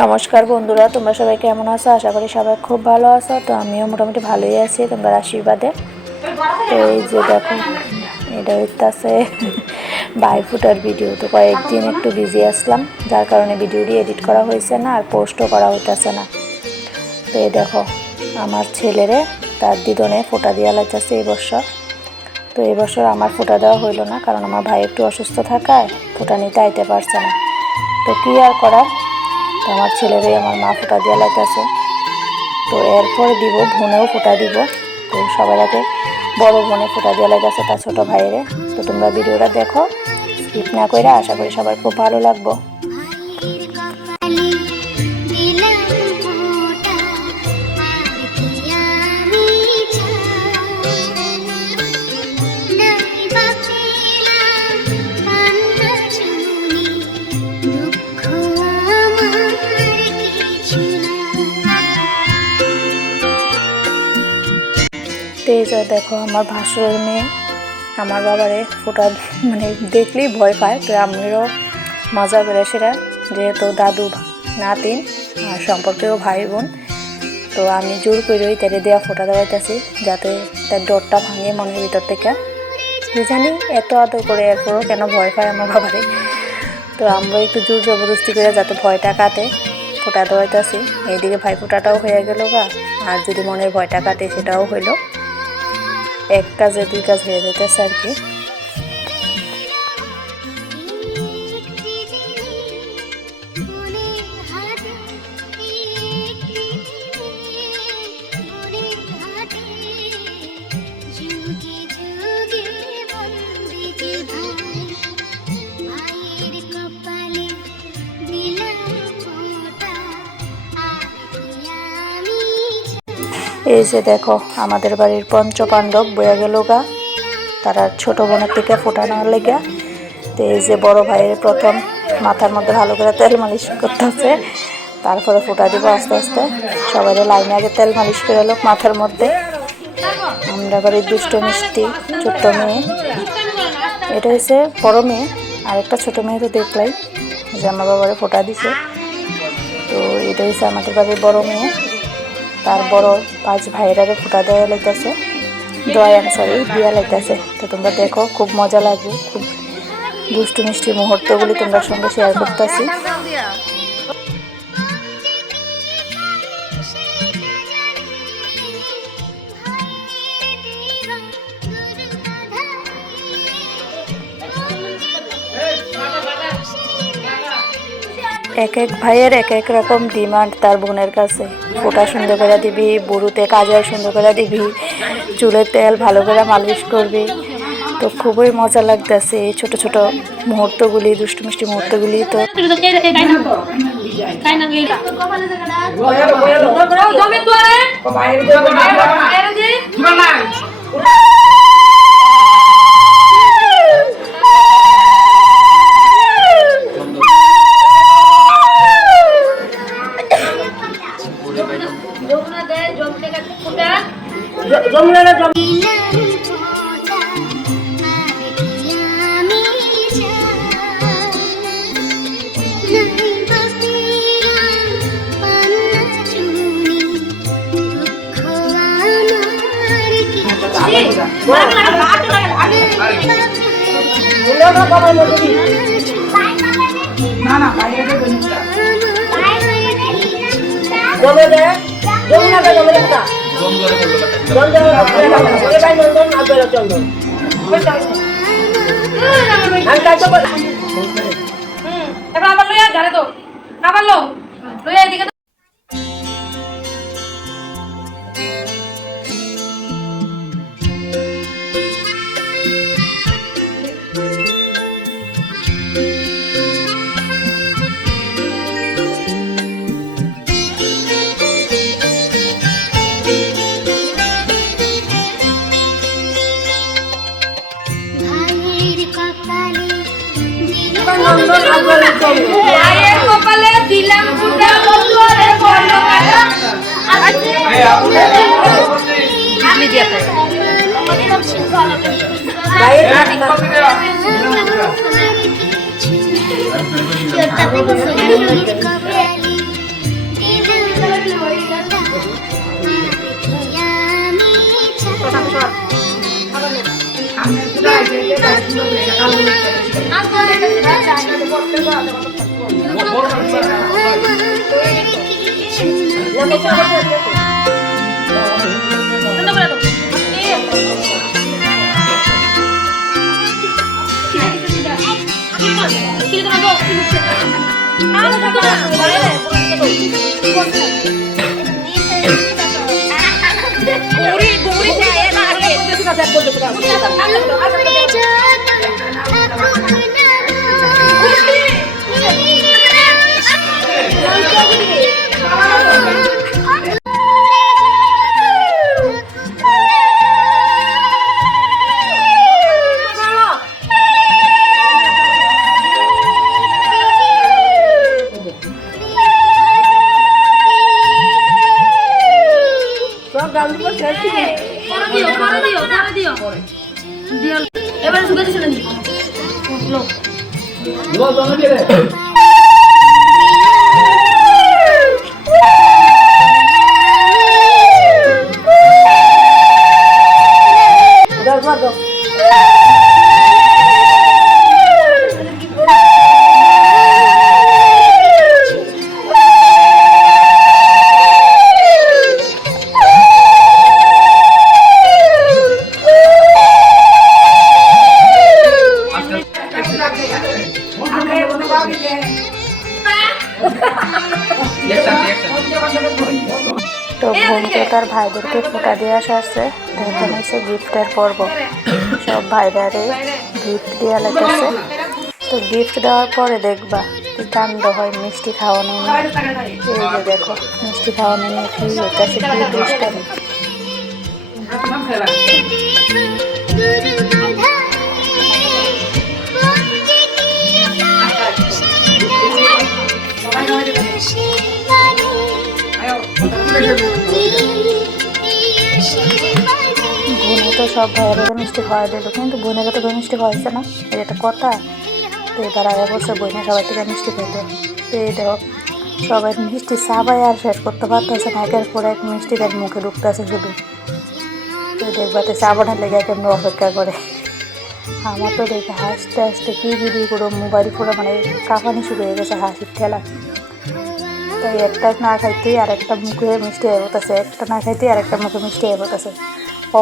নমস্কার বন্ধুরা, তোমরা সবাই কেমন আছো? আশা করি সবাই খুব ভালো আছো। তো আমিও মোটামুটি ভালোই আছি তোমরা আশীর্বাদে। তো এই যে দেখো, এটা হইতেছে ভাইফোঁটার ভিডিও। তো কয়েকদিন একটু বিজি আসলাম, যার কারণে ভিডিওটি এডিট করা হয়েছে না, আর পোস্টও করা হইতেছে না। তো এই দেখো, আমার ছেলেরে তার দিদনে ফোঁটা দেওয়া লাগতেছে এই বছর। তো এই বছর আমার ফোঁটা দেওয়া হইল না, কারণ আমার ভাই একটু অসুস্থ থাকায় ফোঁটা নিতে আইতে পারছে না। তো কী আর করার, তো আমার ছেলেরে আমার মা ফোঁটা দেওয়া লাগতেছে। তো এরপর দিব, বোনেও ফোঁটা দিব। তো সবার আগে বড় বোনে ফোঁটা দেওয়া লাগতেছে তার ছোটো ভাইয়েরে। তো তোমরা ভিডিওটা দেখো, স্কিপ না করে। আশা করি সবার খুব ভালো লাগবো। তো এই যে দেখো, আমার ভাসুরের মেয়ে আমার বাবারে ফোঁটা মানে দেখলেই ভয় পায়। তো আমিও মজা করে সেটা, যেহেতু দাদু নাতিন আর সম্পর্কেও ভাই বোন, তো আমি জোর করেই তারে দেওয়া ফোঁটা দেওয়াইতেছি, যাতে তার ডরটা ভাঙে মনের ভিতর থেকে। কি জানি এত আদর করে এরপরও কেন ভয় পায় আমার বাবারে। তো আমরা একটু জোর জবরদস্তি করে যাতে ভয়টা কাটে ফোঁটা দেওয়াইতেছি। এইদিকে ভাই ফোঁটাটাও হয়ে গেল গা, আর যদি মনের ভয়টা কাটে সেটাও হইল। এক কাজে দুই কাজ হয়ে যেতেছে আর কি। এই যে দেখো, আমাদের বাড়ির পঞ্চপাণ্ডব বয়া গেল গা, তারা ছোট বোনের থেকে ফোঁটা নেওয়ার লেগে। তো এই যে বড় ভাইয়ের প্রথম মাথার মধ্যে ভালো করে তেল মালিশ করতেছে, তারপরে ফোঁটা দিব আস্তে আস্তে। সবাই লাইনে আগে তেল মালিশ করে লোক মাথার মধ্যে। আমরা বাড়ির দুষ্ট মিষ্টি ছোট্ট মেয়ে, এটা হচ্ছে বড় মেয়ে, আর একটা ছোটো মেয়ে তো দেখলাই যে আমার বাবারে ফোঁটা দিছে। তো এটা হচ্ছে আমাদের বাড়ির বড় মেয়ে, তার বড় 5 ভাইয়েরারে ফোঁটা দেওয়া লাইতেছে, দিয়া লাইতেছে। তো তোমরা দেখো, খুব মজা লাগবে, খুব দুষ্টু মিষ্টি মুহূর্তগুলি তোমরা সঙ্গে শেয়ার করতেছি। এক এক ভাইয়ের এক এক রকম ডিমান্ড তার বোনের কাছে। ফোঁটা সুন্দর করে দিবি, বুড়োতে কাজল সুন্দর করে দিবি, চুলে তেল ভালো করে মালিশ করবি। তো খুবই মজা লাগতেছে এই ছোট ছোট মুহূর্তগুলি, দুষ্টু মিষ্টি মুহূর্তগুলি। তো ভাইয়ের কপালে দিলাম ফুটা বন্ধুরে বন্ধ কাটা আমি দিয়া খাই ভাইয়ের এবারে শুকাতে চলে নি তো বোনকে তার ভাইদেরকে ফোঁটা দিয়ে আসছে। এখন হচ্ছে গিফটের পর্ব, সব ভাইরারে গিফট দেওয়া লাগতেছে। তো গিফট দেওয়ার পরে দেখবা কি কাণ্ড হয়, মিষ্টি খাওয়ানো নিয়ে। এই যে দেখো মিষ্টি খাওয়ানো নিয়ে কি হইতেছে, কি দুষ্টামি। বোনে তো সব ভাইয়েরা মিষ্টি খাওয়া দিল, কিন্তু বোনেরা তো মিষ্টি খাওয়াইছে না, এটা একটা কথা। তো এবার আগে বছর বোনে সবাই থেকে মিষ্টি খেতে। তো এই দেখো সবাই মিষ্টি চাবাই আর শেষ করতে পারতেছে না, একের পর এক মিষ্টি তার মুখে ঢুকতেছে শুধু। তো দেখবাতে চাবানোর লেগে কেমন অপেক্ষা করে। আমার তো দেখে হাসতে হাসতে কি ভিডিও করো, মোবাইল পুরো মানে কাঁপানি শুরু হয়ে গেছে হাসির ঠেলা। তাই একটা না খাইতেই আর একটা মুখে মিষ্টি হয়ে পড়তেছে, একটা না খাইতেই আর একটা মুখে মিষ্টি হয়ে পড়তেছে।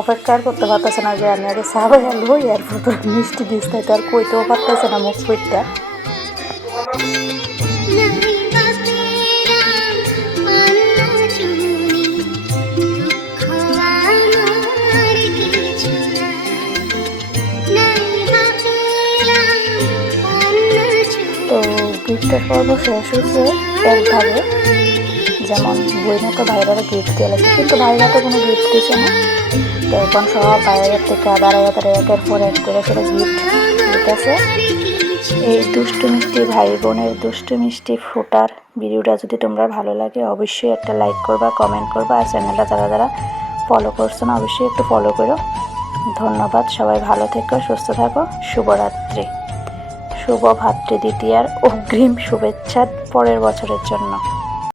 অপেক্ষা করতে পারতেছে না যে আমি আগে চাবাই আর লই এরপর তো মিষ্টি দিস, তাই তো আর কইতেও পারতেছে না মুখ ফুটটা। তো গিফটের পর্ব শেষ হয়েছে একভাবে, যেমন বইনে তো ভাইরা গিফট দিয়ে লাগছে, কিন্তু ভাইরা তো কোনো গিফট দিচ্ছে না। তো এখন সব বাইরের থেকে দাঁড়ায় একের পর এক করে সেটা গিফট দিতেছে। এই দুষ্টু মিষ্টি ভাই বোনের দুষ্টু মিষ্টি ফোটার ভিডিওটা যদি তোমরা ভালো লাগে অবশ্যই একটা লাইক করবা, কমেন্ট করবা, আর চ্যানেলটা যারা যারা ফলো করছো না অবশ্যই একটু ফলো করো। ধন্যবাদ, সবাই ভালো থেকো, সুস্থ থাকো। শুভরাত্রি, শুভ ভাতৃদ্বিতীয়ার অগ্রিম শুভেচ্ছা পরের বছরের জন্য।